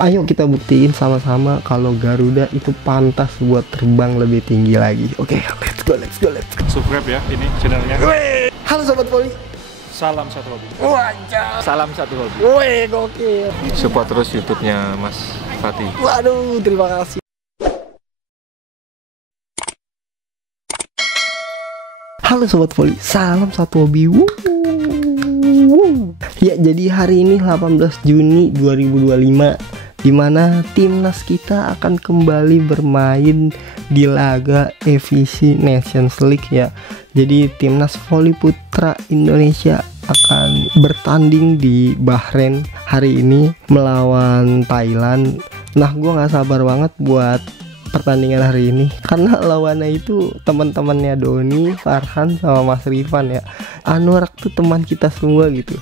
Ayo kita buktiin sama-sama kalau Garuda itu pantas buat terbang lebih tinggi lagi. Oke, let's go. Subscribe ya ini channelnya. Halo Sobat Voli. Salam satu hobi. Wajah. Salam satu hobi. Wih, gokil. Support terus YouTube-nya Mas Fatih. Waduh, terima kasih. Halo Sobat Voli, salam satu hobi. Ya, jadi hari ini 18 Juni 2025, dimana timnas kita akan kembali bermain di laga EVC Nations League ya. Jadi timnas voli putra Indonesia akan bertanding di Bahrain hari ini melawan Thailand. Nah, gue nggak sabar banget buat pertandingan hari ini karena lawannya itu teman-temannya Doni, Farhan sama Mas Rifan ya. Anwar tuh teman kita semua gitu.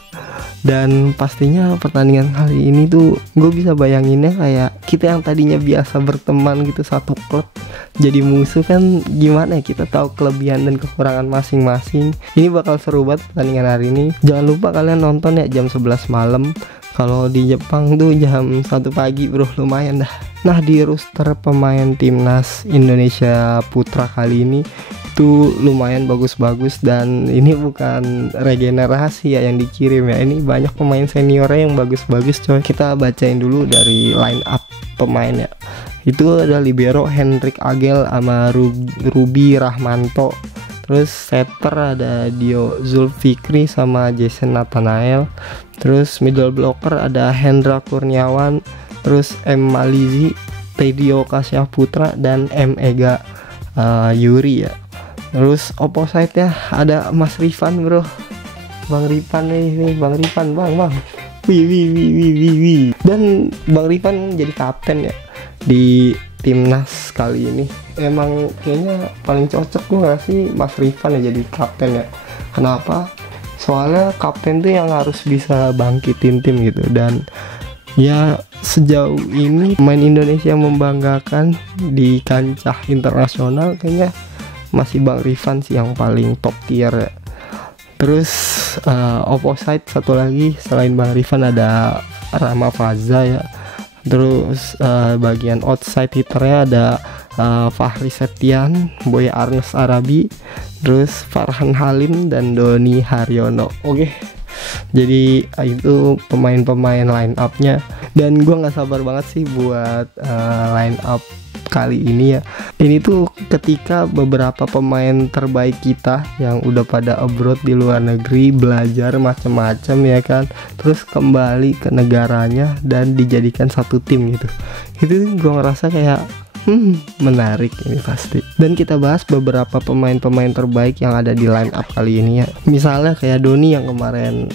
Dan pastinya pertandingan kali ini tuh gue bisa bayanginnya kayak kita yang tadinya biasa berteman gitu satu klub jadi musuh kan gimana ya, kita tahu kelebihan dan kekurangan masing-masing. Ini bakal seru banget pertandingan hari ini. Jangan lupa kalian nonton ya jam 11 malam. Kalau di Jepang tuh jam 1 pagi bro, lumayan dah. Nah, di roster pemain timnas Indonesia putra kali ini itu lumayan bagus-bagus, dan ini bukan regenerasi ya yang dikirim ya, ini banyak pemain seniornya yang bagus-bagus coy. Kita bacain dulu dari line up pemain ya. Itu ada libero Hendrik Agel sama Ruby Rahmanto. Terus setter ada Dio Zulfikri sama Jason Nathanael. Terus middle blocker ada Hendra Kurniawan, terus M Malizi, Tedio Kasya Putra, dan M Ega Yuri ya. Terus opposite ya ada Mas Rifan bro, Bang Rifan nih Bang Rifan bang. Wih. Dan Bang Rifan jadi kapten ya di timnas kali ini. Emang kayaknya paling cocok gue gak sih Mas Rifan ya jadi kapten ya. Kenapa? Soalnya kapten tuh yang harus bisa bangkitin tim gitu. Dan ya sejauh ini pemain Indonesia yang membanggakan di kancah internasional kayaknya masih Bang Rifan sih yang paling top tier ya. Terus opposite satu lagi selain Bang Rifan ada Rama Faza ya. Terus bagian outside hitternya ada Fahri Septian, Boy Arnes Arabi, terus Farhan Halim dan Doni Haryono. Oke. Jadi itu pemain-pemain line up-nya, dan gue nggak sabar banget sih buat line up kali ini ya. Ini tuh ketika beberapa pemain terbaik kita yang udah pada abroad di luar negeri belajar macam-macam ya kan, terus kembali ke negaranya dan dijadikan satu tim gitu. Itu gue ngerasa kayak menarik ini pasti. Dan kita bahas beberapa pemain-pemain terbaik yang ada di line up kali ini ya. Misalnya kayak Doni yang kemarin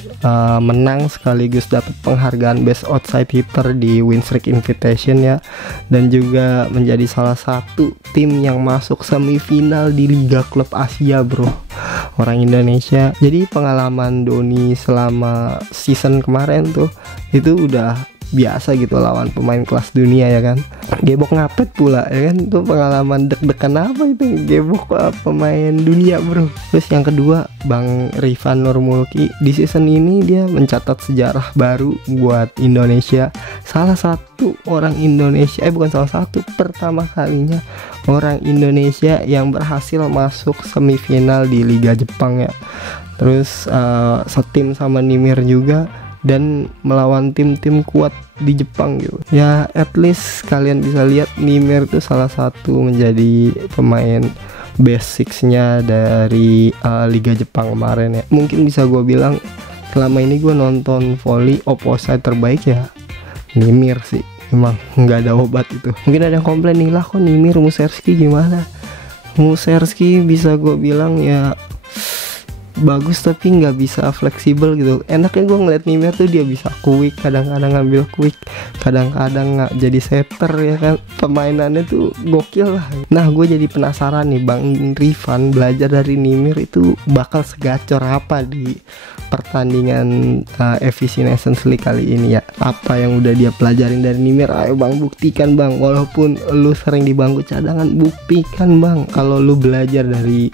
menang sekaligus dapat penghargaan Best Outside Hitter di Winstreak Invitation ya. Dan juga menjadi salah satu tim yang masuk semifinal di Liga Klub Asia bro, orang Indonesia. Jadi pengalaman Doni selama season kemarin tuh itu udah biasa gitu lawan pemain kelas dunia ya kan. Gebok ngapet pula ya kan, tuh pengalaman deg-degan apa itu gebok pemain dunia bro. Terus yang kedua Bang Rifan Nurmulki, di season ini dia mencatat sejarah baru buat Indonesia. Salah satu orang Indonesia, bukan salah satu, pertama kalinya orang Indonesia yang berhasil masuk semifinal di Liga Jepang ya. Terus setim sama Nimir juga dan melawan tim-tim kuat di Jepang gitu ya. At least kalian bisa lihat Nimir tuh salah satu menjadi pemain basicsnya dari Liga Jepang kemarin ya. Mungkin bisa gue bilang selama ini gue nonton volley opposite terbaik ya Nimir sih. Emang nggak ada obat itu. Mungkin ada yang komplain nih, lah kok Nimir Muserski gimana. Muserski bisa gue bilang ya bagus tapi nggak bisa fleksibel gitu. Enaknya gue ngeliat Nimir tuh dia bisa quick, kadang-kadang ngambil quick, kadang-kadang nggak jadi setter ya kan. Permainannya tuh gokil lah. Nah, gue jadi penasaran nih Bang Rifan belajar dari Nimir itu bakal segacor apa di pertandingan EVC Nations League kali ini ya. Apa yang udah dia pelajarin dari Nimir, ayo Bang buktikan Bang. Walaupun lu sering di bangku cadangan, buktikan Bang kalau lu belajar dari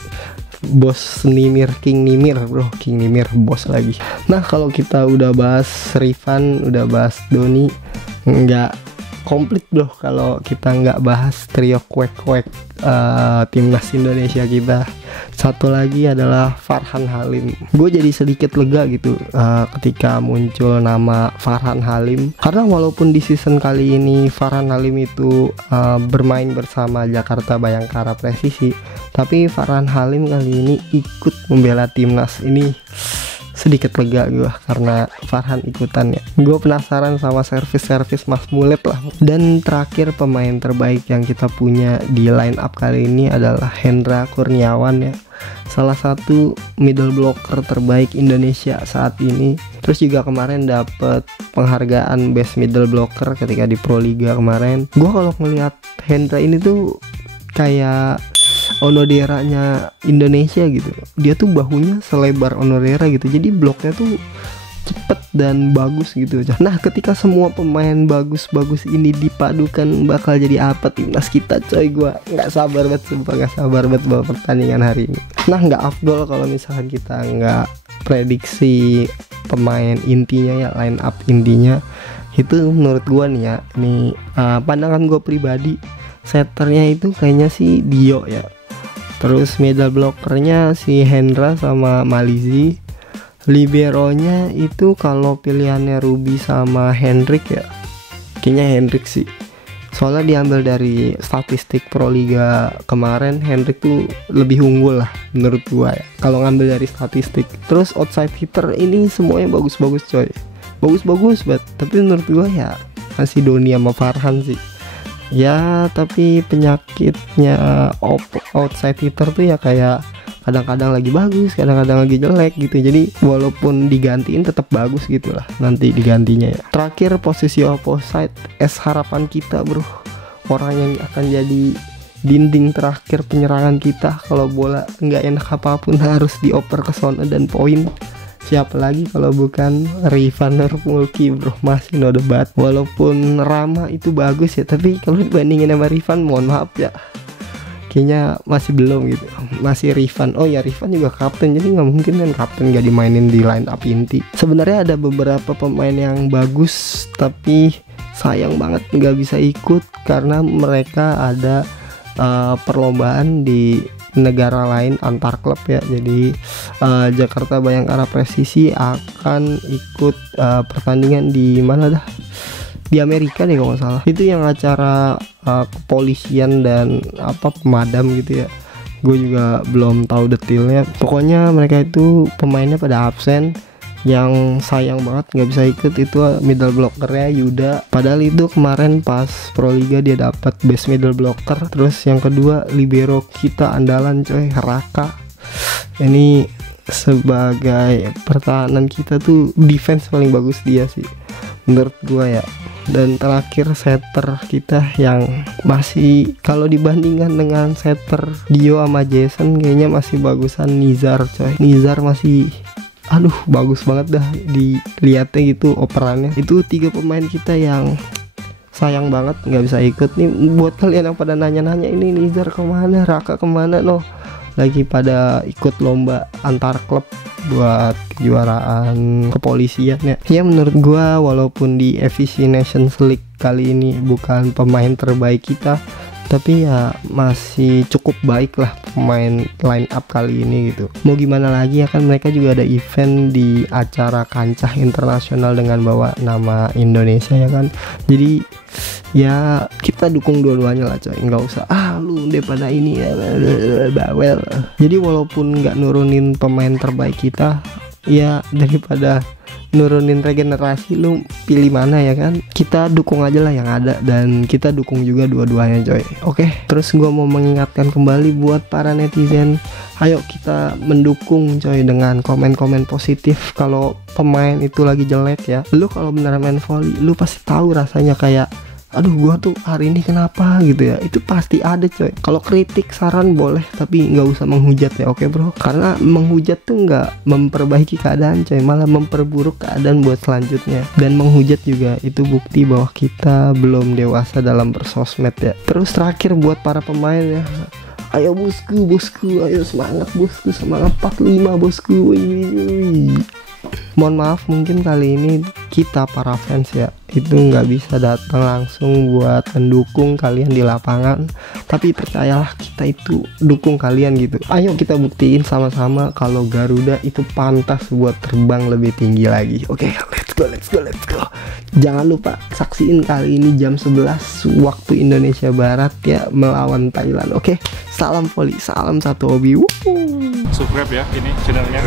bos Nimir, King Nimir bro, King Nimir bos lagi. Nah, kalau kita udah bahas Rifan, udah bahas Doni, nggak komplit bro kalau kita nggak bahas trio kuek-kuek timnas Indonesia kita. Satu lagi adalah Farhan Halim. Gue jadi sedikit lega gitu ketika muncul nama Farhan Halim, karena walaupun di season kali ini Farhan Halim itu bermain bersama Jakarta Bayangkara Presisi, tapi Farhan Halim kali ini ikut membela timnas. Ini sedikit lega gue karena Farhan ikutan ya. Gue penasaran sama servis Mas Mulet lah. Dan terakhir pemain terbaik yang kita punya di line up kali ini adalah Hendra Kurniawan ya, salah satu middle blocker terbaik Indonesia saat ini. Terus juga kemarin dapet penghargaan best middle blocker ketika di Pro Liga kemarin. Gue kalau ngeliat Hendra ini tuh kayak Onodera-nya Indonesia gitu. Dia tuh bahunya selebar Onodera gitu, jadi bloknya tuh cepet dan bagus gitu. Nah ketika semua pemain bagus-bagus ini dipadukan, bakal jadi apa timnas kita coy. Gue nggak sabar banget, sumpah nggak sabar banget bawa pertandingan hari ini. Nah nggak afdol kalau misalkan kita nggak prediksi pemain intinya ya, line up intinya. Itu menurut gue nih ya, ini pandangan gue pribadi, setternya itu kayaknya si Dio ya. Terus middle blockernya si Hendra sama Malizi. Liberonya itu kalau pilihannya Ruby sama Hendrik ya, kayaknya Hendrik sih. Soalnya diambil dari statistik Pro Liga kemarin, Hendrik tuh lebih unggul lah menurut gua ya, kalau ngambil dari statistik. Terus outside hitter ini semuanya bagus-bagus coy, bagus-bagus banget. Tapi menurut gua ya masih Doni sama Farhan sih. Ya tapi penyakitnya outside hitter tuh ya kayak kadang-kadang lagi bagus, kadang-kadang lagi jelek gitu. Jadi walaupun digantiin tetap bagus gitu lah nanti digantinya ya. Terakhir posisi opposite harapan kita bro, orang yang akan jadi dinding terakhir penyerangan kita. Kalau bola nggak enak apapun harus dioper ke zona dan poin. Siapa lagi kalau bukan Rifan Nurmulki bro, masih no debat. Walaupun Rama itu bagus ya, tapi kalau dibandingin sama Rifan, mohon maaf ya, kayaknya masih belum gitu. Masih Rifan. Oh ya, Rifan juga kapten, jadi nggak mungkin kan kapten nggak dimainin di line up inti. Sebenarnya ada beberapa pemain yang bagus, tapi sayang banget nggak bisa ikut karena mereka ada perlombaan di negara lain antar klub ya. Jadi Jakarta Bayangkara Presisi akan ikut pertandingan di mana dah, di Amerika deh kalau nggak salah. Itu yang acara kepolisian dan apa pemadam gitu ya. Gue juga belum tahu detailnya. Pokoknya mereka itu pemainnya pada absen. Yang sayang banget nggak bisa ikut itu middle blockernya Yuda. Padahal itu kemarin pas Pro Liga dia dapat best middle blocker. Terus yang kedua libero kita andalan coy, Raka. Ini sebagai pertahanan kita tuh defense paling bagus dia sih menurut gua ya. Dan terakhir setter kita yang masih, kalau dibandingkan dengan setter Dio sama Jason, kayaknya masih bagusan Nizar coy. Nizar masih bagus banget dah dilihatnya gitu operannya. Itu 3 pemain kita yang sayang banget nggak bisa ikut nih. Buat kalian yang pada nanya-nanya ini Nizar kemana, Raka kemana, lagi pada ikut lomba antar klub buat kejuaraan kepolisian ya. Ya menurut gua walaupun di FVC Nations League kali ini bukan pemain terbaik kita, tapi ya masih cukup baik lah pemain line up kali ini gitu. Mau gimana lagi ya, kan mereka juga ada event di acara kancah internasional dengan bawa nama Indonesia ya kan. Jadi ya kita dukung dua-duanya lah coy, nggak usah lu daripada ini ya bawel. Jadi walaupun nggak nurunin pemain terbaik kita, ya daripada nurunin regenerasi, lu pilih mana ya kan. Kita dukung aja lah yang ada, dan kita dukung juga dua-duanya coy. Oke, terus gua mau mengingatkan kembali buat para netizen, ayo kita mendukung coy dengan komen-komen positif. Kalau pemain itu lagi jelek ya, lu kalau beneran main volley, lu pasti tahu rasanya kayak gua tuh hari ini kenapa gitu ya. Itu pasti ada coy. Kalau kritik saran boleh, tapi nggak usah menghujat ya, oke bro? Karena menghujat tuh nggak memperbaiki keadaan coy, malah memperburuk keadaan buat selanjutnya. Dan menghujat juga itu bukti bahwa kita belum dewasa dalam bersosmed ya. Terus terakhir buat para pemain ya, ayo bosku, ayo semangat bosku, semangat 45 bosku. Wih. Mohon maaf mungkin kali ini kita para fans ya itu nggak bisa datang langsung buat mendukung kalian di lapangan, tapi percayalah kita itu dukung kalian gitu. Ayo kita buktiin sama-sama kalau Garuda itu pantas buat terbang lebih tinggi lagi. Oke, let's go. Jangan lupa saksiin kali ini jam 11 waktu Indonesia Barat ya melawan Thailand. Oke, salam voli, salam satu hobi. Subscribe ya ini channelnya.